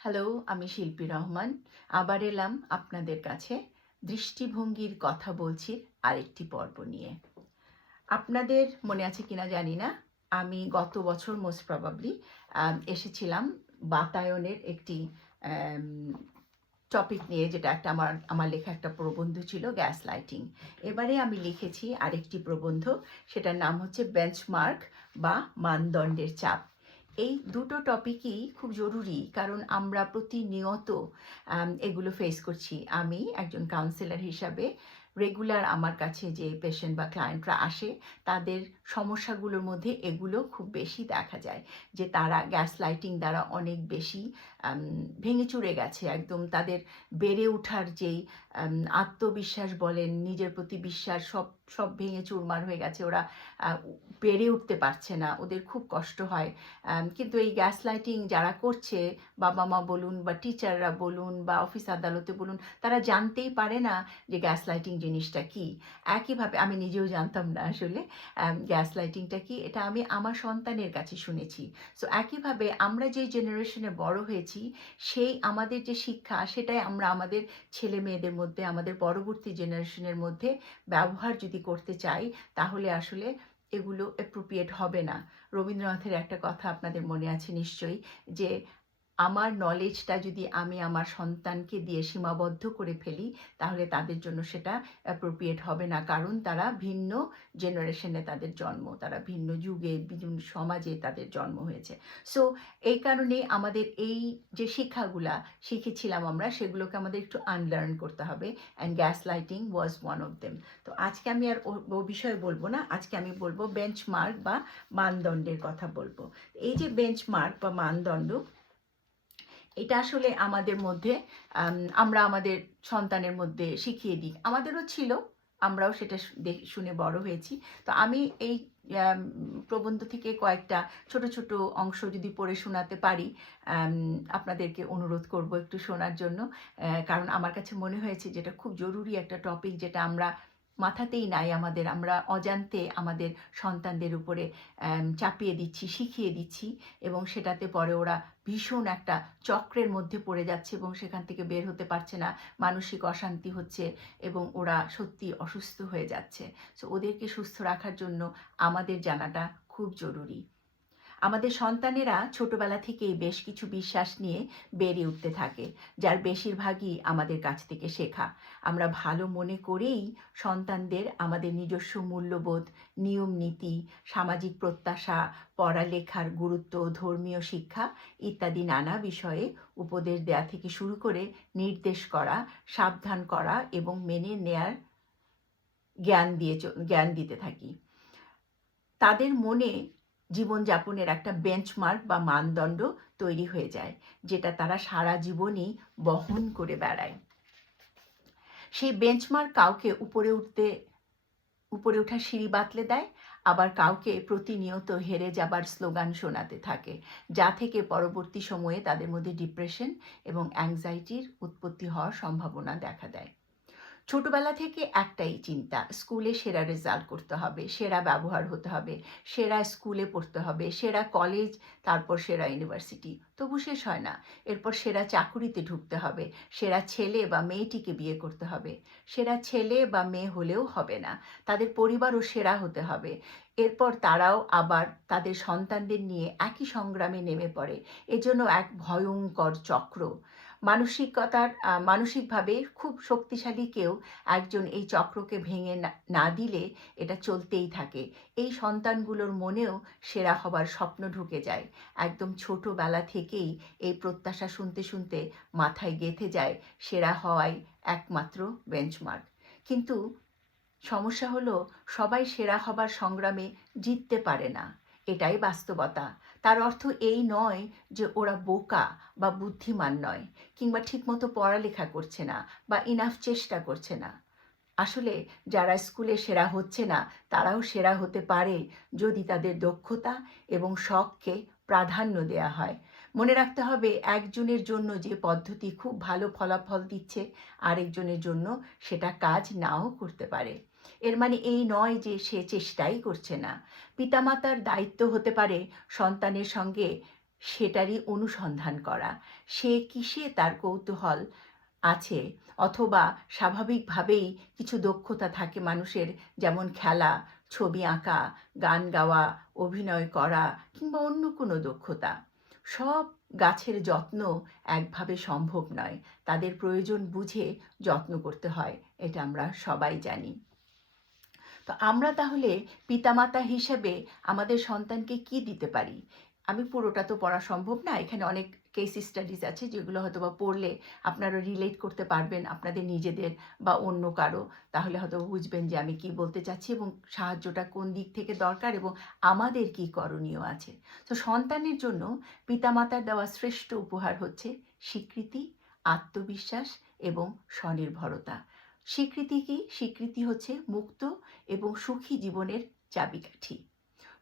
Hello, আমি শিল্পী রহমান। আবার এলাম আপনাদের কাছে দৃষ্টিভঙ্গির কথা বলছি আরেকটি পর্ব নিয়ে। আপনাদের মনে আছে কিনা জানি না, আমি গত বছর মোস্ট প্রবাবলি এসেছিলাম বাতায়নের একটি টপিক নিয়ে, যেটা একটা আমার আমার লেখা একটা প্রবন্ধ ছিল গ্যাস লাইটিং এবারে আমি লিখেছি আরেকটি প্রবন্ধ, সেটার নাম হচ্ছে বেঞ্চমার্ক বা মানদণ্ডের চাপ। এই দুটো টপিকই খুব জরুরি, কারণ আমরা প্রতিনিয়ত এগুলো ফেস করছি। আমি একজন কাউন্সিলর হিসাবে রেগুলার আমার কাছে যে পেশেন্ট বা ক্লায়েন্টরা আসে, তাদের সমস্যাগুলোর মধ্যে এগুলো খুব বেশি দেখা যায়। যে তারা গ্যাস লাইটিং দ্বারা অনেক বেশি ভেঙে চুরে গেছে। একদম তাদের বেড়ে ওঠার যেই আত্মবিশ্বাস বলেন, নিজের প্রতি বিশ্বাস, সব সব ভেঙে চুরমার হয়ে গেছে। ওরা বেড়ে উঠতে পারছে না। ওদের খুব কষ্ট হয়। কিন্তু এই গ্যাস লাইটিং যারা করছে, বাবা মা বলুন বা টিচাররা বলুন বা অফিস আদালতে বলুন, তারা জানতেই পারে না যে গ্যাস লাইটিং জিনিসটা কি? একইভাবে আমি নিজেও জানতাম না আসলে গ্যাস লাইটিংটা কি? এটা আমি আমার সন্তানের কাছে শুনেছি। সো, একইভাবে আমরা যে জেনারেশনে বড় হয়েছি, সেই আমাদের যে শিক্ষা, সেটাই আমরা আমাদের ছেলে মেয়েদের মধ্যে, আমাদের পরবর্তী জেনারেশনের মধ্যে ব্যবহার যদি করতে চাই, তাহলে আসলে এগুলো অ্যাপ্রোপ্রিয়েট হবে না। রবীন্দ্রনাথের একটা কথা আপনাদের মনে আছে নিশ্চয়ই, যে আমার নলেজটা যদি আমি আমার সন্তানকে দিয়ে সীমাবদ্ধ করে ফেলি, তাহলে তাদের জন্য সেটা অ্যাপ্রোপ্রিয়েট হবে না। কারণ তারা ভিন্ন জেনারেশনে তাদের জন্ম, তারা ভিন্ন যুগে বিভিন্ন সমাজে তাদের জন্ম হয়েছে। সো এই কারণে আমাদের এই যে শিক্ষাগুলা শিখেছিলাম আমরা, সেগুলোকে আমাদের একটু আনলার্ন করতে হবে and gaslighting was one of them তো আজকে আমি আর ও বিষয়ে বলব না, আজকে আমি বলব বেঞ্চমার্ক বা মানদণ্ডের কথা বলব। এই যে বেঞ্চমার্ক বা মানদণ্ড এটা আসলে আমাদের মধ্যে আমরা আমাদের সন্তানের মধ্যে শিখিয়ে দিই। আমাদেরও ছিল, আমরাও সেটা শুনে বড় হয়েছি। তো আমি এই প্রবন্ধ থেকে কয়েকটা ছোট ছোট অংশ যদি পড়ে শোনাতে পারি আপনাদেরকে অনুরোধ করব একটু শোনার জন্য। কারণ আমার কাছে মনে হয়েছে যেটা খুব জরুরি একটা টপিক যেটা আমরা মাথাতেই নাই আমাদের, আমরা অজান্তে আমাদের সন্তানদের উপরে চাপিয়ে দিচ্ছি, শিখিয়ে দিচ্ছি এবং সেটাতে পরে ওরা ভীষণ একটা চক্রের মধ্যে পড়ে যাচ্ছে এবং সেখান থেকে বের হতে পারছে না। মানসিক অশান্তি হচ্ছে এবং ওরা সত্যি অসুস্থ হয়ে যাচ্ছে। সো ওদেরকে সুস্থ রাখার জন্য আমাদের জানাটা খুব জরুরি। আমাদের সন্তানেরা ছোটবেলা থেকেই বেশ কিছু বিশ্বাস নিয়ে বেড়ে উঠতে থাকে, যার বেশিরভাগই আমাদের কাছ থেকে শেখা। আমরা ভালো মনে করেই সন্তানদের আমাদের নিজস্ব মূল্যবোধ, নিয়ম নীতি, সামাজিক প্রত্যাশা, পড়ালেখার গুরুত্ব, ধর্মীয় শিক্ষা ইত্যাদি নানা বিষয়ে উপদেশ দেয়া থেকে শুরু করে নির্দেশ করা, সাবধান করা এবং মেনে নেয়ার জ্ঞান দিয়ে জ্ঞান দিতে থাকি। তাদের মনে জীবনযাপনের একটা বেঞ্চমার্ক বা মানদণ্ড তৈরি হয়ে যায়, যেটা তারা সারা জীবনই বহন করে বেড়ায়। সেই বেঞ্চমার্ক কাউকে উপরে উঠতে, উপরে ওঠার সিঁড়ি বাতলে দেয়, আবার কাউকে প্রতিনিয়ত হেরে যাবার স্লোগান শোনাতে থাকে, যা থেকে পরবর্তী সময়ে তাদের মধ্যে ডিপ্রেশন এবং অ্যাংজাইটির উৎপত্তি হওয়ার সম্ভাবনা দেখা দেয়। ছোটবেলা থেকে একটাই চিন্তা, স্কুলে সেরা রেজাল্ট করতে হবে, সেরা ব্যবহার হতে হবে, সেরা স্কুলে পড়তে হবে, সেরা কলেজ তারপর সেরা ইউনিভার্সিটি তবু শেষ হয় না। এরপর সেরা চাকুরিতে ঢুকতে হবে, সেরা ছেলে বা মেয়েটিকে বিয়ে করতে হবে, সেরা ছেলে বা মেয়ে হলেও হবে না। তাদের পরিবারও সেরা হতে হবে। এরপর তারাও আবার তাদের সন্তানদের নিয়ে একই সংগ্রামে নেমে পড়ে। এজন্য এক ভয়ঙ্কর চক্র। মানসিকতার মানসিকভাবে খুব শক্তিশালী কেউ একজন এই চক্রকে ভেঙে না- দিলে এটা চলতেই থাকে। এই সন্তানগুলোর মনেও সেরা হবার স্বপ্ন ঢুকে যায়। একদম ছোটবেলা থেকেই এই প্রত্যাশা শুনতে শুনতে মাথায় গেঁথে যায়, সেরা হওয়াই একমাত্র বেঞ্চমার্ক কিন্তু সমস্যা হলো, সবাই সেরা হবার সংগ্রামে জিততে পারে না। এটাই বাস্তবতা। তার অর্থ এই নয় যে ওরা বোকা বা বুদ্ধিমান নয়, কিংবা ঠিকমতো পড়ালেখা করছে না বা ইনাফ চেষ্টা করছে না। আসলে যারা স্কুলে সেরা হচ্ছে না, তারাও সেরা হতে পারে যদি তাদের দক্ষতা এবং শখকে প্রাধান্য দেয়া হয়। মনে রাখতে হবে, একজনের জন্য যে পদ্ধতি খুব ভালো ফলাফল দিচ্ছে, আরেকজনের জন্য সেটা কাজ নাও করতে পারে। এর মানে এই নয় যে সে চেষ্টাই করছে না। পিতামাতার দায়িত্ব হতে পারে সন্তানের সঙ্গে সেটারই অনুসন্ধান করা। সে কিসে তার কৌতূহল আছে? অথবা স্বাভাবিকভাবেই কিছু দক্ষতা থাকে মানুষের, যেমন খেলা, ছবি আঁকা, গান গাওয়া, অভিনয় করা, কিংবা অন্য কোনো দক্ষতা। সব গাছের যত্ন একভাবে সম্ভব নয়। তাদের প্রয়োজন বুঝে যত্ন করতে হয়, এটা আমরা সবাই জানি। তো আমরা তাহলে পিতামাতা হিসেবে আমাদের সন্তানকে কি দিতে পারি? আমি পুরোটা তো পড়া সম্ভব না, এখানে অনেক কেস স্টাডিজ আছে যেগুলো হয়তো বা পড়লে আপনারা রিলেট করতে পারবেন আপনাদের নিজেদের বা অন্য কারও। তাহলে হয়তো বুঝবেন যে আমি কি বলতে চাচ্ছি এবং সাহায্যটা কোন দিক থেকে দরকার এবং আমাদের কি করণীয় আছে। তো সন্তানের জন্য পিতামাতার দেওয়া শ্রেষ্ঠ উপহার হচ্ছে স্বীকৃতি, আত্মবিশ্বাস এবং স্বনির্ভরতা। স্বীকৃতি কি? স্বীকৃতি হচ্ছে মুক্ত এবং সুখী জীবনের চাবিকাঠি।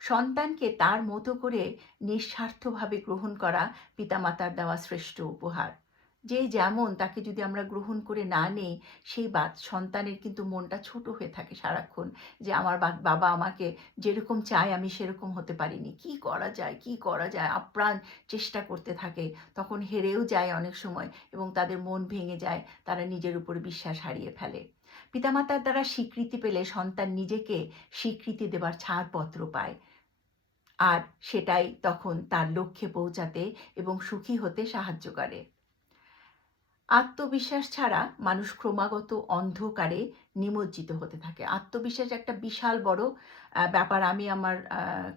সন্তানকে তার মতো করে নিঃস্বার্থভাবে গ্রহণ করা পিতামাতার দেওয়া শ্রেষ্ঠ উপহার। যে যেমন তাকে যদি আমরা গ্রহণ করে না নেই, সেই বাদ সন্তানের কিন্তু মনটা ছোট হয়ে থাকে সারাক্ষণ যে আমার বাবা আমাকে যেরকম চায় আমি সেরকম হতে পারিনি। কি করা যায়, কি করা যায়? আপ্রাণ চেষ্টা করতে থাকে। তখন হেরেও যায় অনেক সময় এবং তাদের মন ভেঙে যায়, তারা নিজের উপর বিশ্বাস হারিয়ে ফেলে। পিতামাতার দ্বারা স্বীকৃতি পেলে সন্তান নিজেকে স্বীকৃতি দেবার ছাড়পত্র পায়। আর সেটাই তখন তার লক্ষ্যে পৌঁছাতে এবং সুখী হতে সাহায্য করে। আত্মবিশ্বাস ছাড়া মানুষ ক্রমাগত অন্ধকারে নিমজ্জিত হতে থাকে। আত্মবিশ্বাস একটা বিশাল বড় ব্যাপার আমি আমার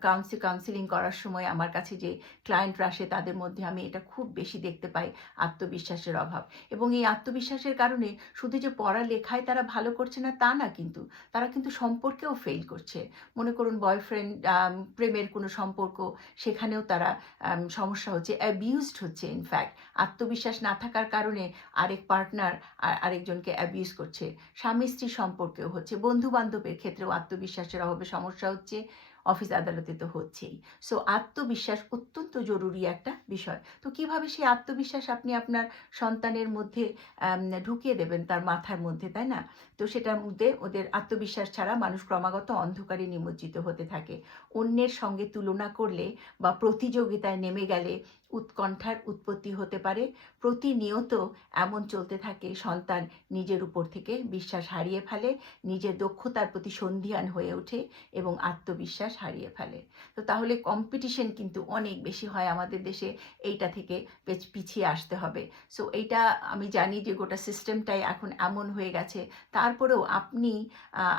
কাউন্সিল কাউন্সিলিং করার সময় আমার কাছে যে ক্লায়েন্টরা আসে তাদের মধ্যে আমি এটা খুব বেশি দেখতে পাই আত্মবিশ্বাসের অভাব। এবং এই আত্মবিশ্বাসের কারণে শুধু যে পড়ালেখায় তারা ভালো করছে না, তা না কিন্তু, তারা কিন্তু সম্পর্কেও ফেল করছে। মনে করুন বয়ফ্রেন্ড প্রেমের কোনো সম্পর্ক, সেখানেও তারা সমস্যা হচ্ছে অ্যাবিউজড হচ্ছে ইনফ্যাক্ট আত্মবিশ্বাস না থাকার কারণে আরেক পার্টনার আরেকজনকে অ্যাবিউজ করছে। স্বামী স্ত্রী সম্পর্কেও হচ্ছে বন্ধু বান্ধবের ক্ষেত্রেও আত্মবিশ্বাসের অভাবে সমস্যা হচ্ছে অফিস আদালতে তো হচ্ছেই। সো আত্মবিশ্বাস অত্যন্ত জরুরি একটা বিষয়। তো কীভাবে সেই আত্মবিশ্বাস আপনি আপনার সন্তানের মধ্যে ঢুকিয়ে দেবেন তার মাথার মধ্যে, তাই না? তো সেটার মধ্যে ওদের আত্মবিশ্বাস ছাড়া মানুষ ক্রমাগত অন্ধকারে নিমজ্জিত হতে থাকে। অন্যের সঙ্গে তুলনা করলে বা প্রতিযোগিতায় নেমে গেলে উৎকণ্ঠার উৎপত্তি হতে পারে। প্রতিনিয়ত এমন চলতে থাকে, সন্তান নিজের উপর থেকে বিশ্বাস হারিয়ে ফেলে, নিজের দক্ষতার প্রতি সন্ধিয়ান হয়ে ওঠে এবং আত্মবিশ্বাস হারিয়ে ফেলে। তো তাহলে কম্পিটিশন কিন্তু অনেক বেশি হয় আমাদের দেশে, এইটা থেকে পেছ- পিছিয়ে আসতে হবে। সো এইটা আমি জানি যে গোটা সিস্টেমটাই এখন এমন হয়ে গেছে। তারপরেও আপনি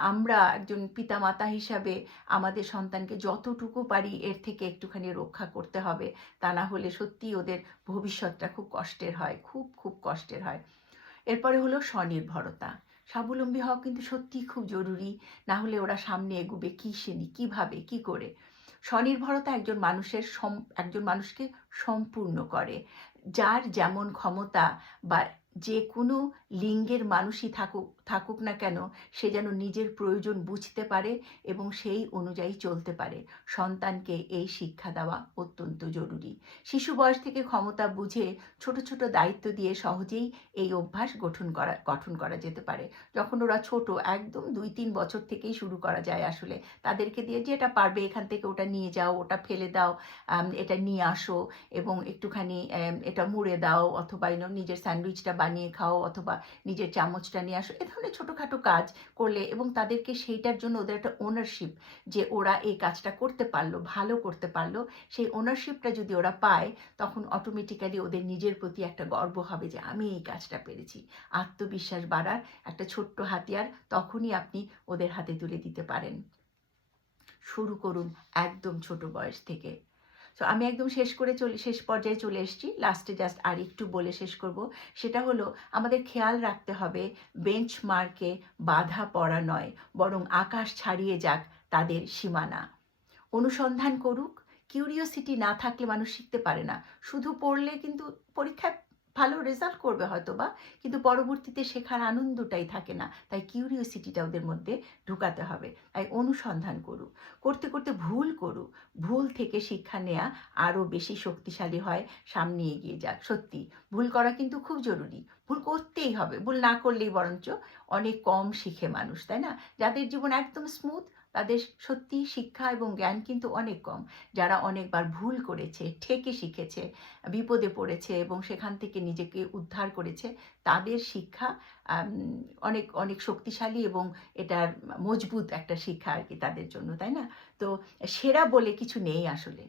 আমরা একজন পিতামাতা হিসাবে আমাদের সন্তানকে যতটুকু পারি এর থেকে একটুখানি রক্ষা করতে হবে। তা না হলে সত্যি ওদের ভবিষ্যৎটা খুব কষ্টের হয়, খুব খুব কষ্টের হয়। এরপরে হলো স্বনির্ভরতা। স্বাবলম্বী হওয়া কিন্তু সত্যি খুব জরুরি, না হলে ওরা সামনে এগুবে কী শ্রেণি, কীভাবে, কি করে? স্বনির্ভরতা একজন মানুষের সম, একজন মানুষকে সম্পূর্ণ করে। যার যেমন ক্ষমতা বা যে কোনো লিঙ্গের মানুষই থাকুক থাকুক না কেন, সে যেন নিজের প্রয়োজন বুঝতে পারে এবং সেই অনুযায়ী চলতে পারে। সন্তানকে এই শিক্ষা দেওয়া অত্যন্ত জরুরি। শিশু বয়স থেকে ক্ষমতা বুঝে ছোট ছোট দায়িত্ব দিয়ে সহজেই এই অভ্যাস গঠন করা গঠন করা যেতে পারে। যখন ওরা ছোট, একদম দুই তিন বছর থেকেই শুরু করা যায় আসলে। তাদেরকে দিয়ে যেটা পারবে এখান থেকে ওটা নিয়ে যাও, ওটা ফেলে দাও এটা নিয়ে আসো এবং একটুখানি এটা মুড়ে দাও অথবা নিজের স্যান্ডউইচটা বানিয়ে খাও অথবা নিজের চামচটা নিয়ে আসো, এ ধরনের ছোটোখাটো কাজ করলে এবং তাদেরকে সেইটার জন্য ওদের একটা ওনারশিপ যে ওরা এই কাজটা করতে পারল, ভালো করতে পারল, সেই ওনারশিপটা যদি ওরা পায়, তখন অটোমেটিক্যালি ওদের নিজের প্রতি একটা গর্ব হবে যে আমি এই কাজটা পেরেছি। আত্মবিশ্বাস বাড়ার একটা ছোট্ট হাতিয়ার তখনই আপনি ওদের হাতে তুলে দিতে পারেন। শুরু করুন একদম ছোট বয়স থেকে। তো আমি একদম শেষ করে চলে, শেষ পর্যায়ে চলে এসেছি। লাস্টে জাস্ট আর একটু বলে শেষ করব। সেটা হলো, আমাদের খেয়াল রাখতে হবে বেঞ্চমার্কে বাধা পড়া নয়, বরং আকাশ ছাড়িয়ে যাক তাদের সীমানা। অনুসন্ধান করুক। কিউরিওসিটি না থাকলে মানুষ শিখতে পারে না। শুধু পড়লে কিন্তু পরীক্ষায় ভালো রেজাল্ট করবে হয়তো বা কিন্তু পরবর্তীতে শেখার আনন্দটাই থাকে না। তাই কিউরিওসিটিটা ওদের মধ্যে ঢুকাতে হবে। তাই অনুসন্ধান করুক। করতে করতে ভুল করুক। ভুল থেকে শিক্ষা নেওয়া আরও বেশি শক্তিশালী হয়, সামনে এগিয়ে যাক। সত্যি, ভুল করা কিন্তু খুব জরুরি। ভুল করতেই হবে। ভুল না করলেই বরঞ্চ অনেক কম শিখে মানুষ, তাই না? যাদের জীবন একদম স্মুথ তাদের সত্যি শিক্ষা এবং জ্ঞান কিন্তু অনেক কম। যারা অনেকবার ভুল করেছে, ঠেকে শিখেছে, বিপদে পড়েছে এবং সেখান থেকে নিজেকে উদ্ধার করেছে, তাদের শিক্ষা অনেক অনেক শক্তিশালী এবং এটার মজবুত একটা শিক্ষা আর কি তাদের জন্য, তাই না? তো সেরা বলে কিছু নেই আসলে।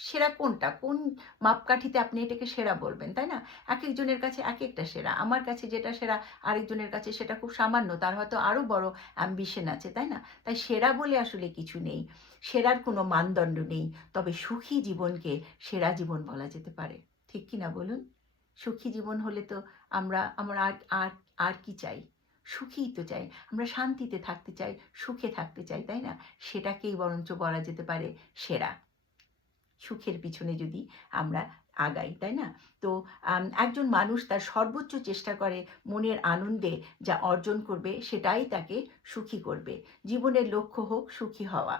সেরা কোনটা? কোন মাপকাঠিতে আপনি এটাকে সেরা বলবেন, তাই না? এক একজনের কাছে এক একটা সেরা। আমার কাছে যেটা সেরা, আরেকজনের কাছে সেটা খুব সামান্য। তার হয়তো আরও বড় অ্যাম্বিশন আছে, তাই না? তাই সেরা বলে আসলে কিছু নেই। সেরার কোনো মানদণ্ড নেই। তবে সুখী জীবনকে সেরা জীবন বলা যেতে পারে। ঠিক কি না বলুন? সুখী জীবন হলে তো আমরা আমরা আর আর আর কি চাই? সুখীই তো চাই। আমরা শান্তিতে থাকতে চাই, সুখে থাকতে চাই, তাই না? সেটাকেই বরঞ্চ বলা যেতে পারে সেরা। সুখের পিছনে যদি আমরা আগাই, তাই না? তো একজন মানুষ তার সর্বোচ্চ চেষ্টা করে মনের আনন্দে যা অর্জন করবে, সেটাই তাকে সুখী করবে। জীবনের লক্ষ্য হোক সুখী হওয়া।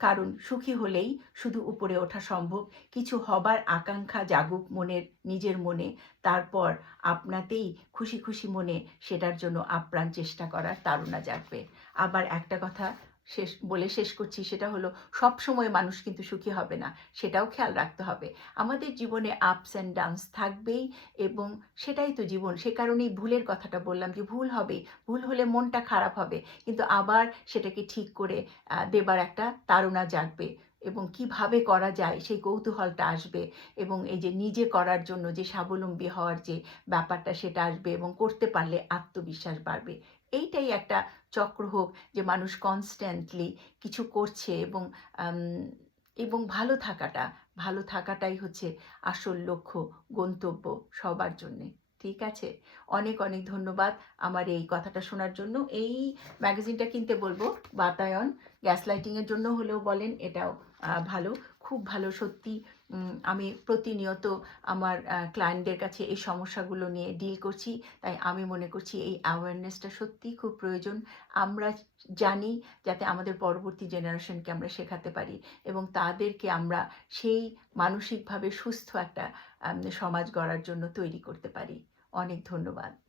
কারণ সুখী হলেই শুধু উপরে ওঠা সম্ভব। কিছু হবার আকাঙ্ক্ষা জাগুক মনের, নিজের মনে। তারপর আপনাতেই খুশি খুশি মনে সেটার জন্য আপ্রাণ চেষ্টা করার তাড়না জাগবে। আবার একটা কথা শেষ, বলে শেষ করছি, সেটা হলো সব সময় মানুষ কিন্তু সুখী হবে না, সেটাও খেয়াল রাখতে হবে। আমাদের জীবনে আপস অ্যান্ড ডাউনস থাকবেই এবং সেটাই তো জীবন। সে কারণেই ভুলের কথাটা বললাম যে ভুল হবে, ভুল হলে মনটা খারাপ হবে, কিন্তু আবার সেটাকে ঠিক করে দেবার একটা তাড়না জাগবে। এবং কীভাবে করা যায় সেই কৌতূহলটা আসবে এবং এই যে নিজে করার জন্য যে স্বাবলম্বী হওয়ার যে ব্যাপারটা সেটা আসবে এবং করতে পারলে আত্মবিশ্বাস বাড়বে। এইটাই একটা চক্র হোক যে মানুষ কনস্ট্যান্টলি কিছু করছে এবং এবং ভালো থাকাটা, ভালো থাকাটাই হচ্ছে আসল লক্ষ্য, গন্তব্য সবার জন্যে। ঠিক আছে? অনেক অনেক ধন্যবাদ আমার এই কথাটা শোনার জন্য। এই ম্যাগাজিনটা কিনতে বলব, বাতায়ন গ্যাস লাইটিংয়ের জন্য হলেও বলেন, এটাও ভালো, খুব ভালো, সত্যি। আমি প্রতিনিয়ত আমার ক্লায়েন্টদের কাছে এই সমস্যাগুলো নিয়ে ডিল করছি। তাই আমি মনে করছি এই অ্যাওয়ারনেসটা সত্যিই খুব প্রয়োজন। আমরা জানি যাতে আমাদের পরবর্তী জেনারেশনকে আমরা শেখাতে পারি এবং তাদেরকে আমরা সেই মানসিকভাবে সুস্থ একটা সমাজ গড়ার জন্য তৈরি করতে পারি। অনেক ধন্যবাদ।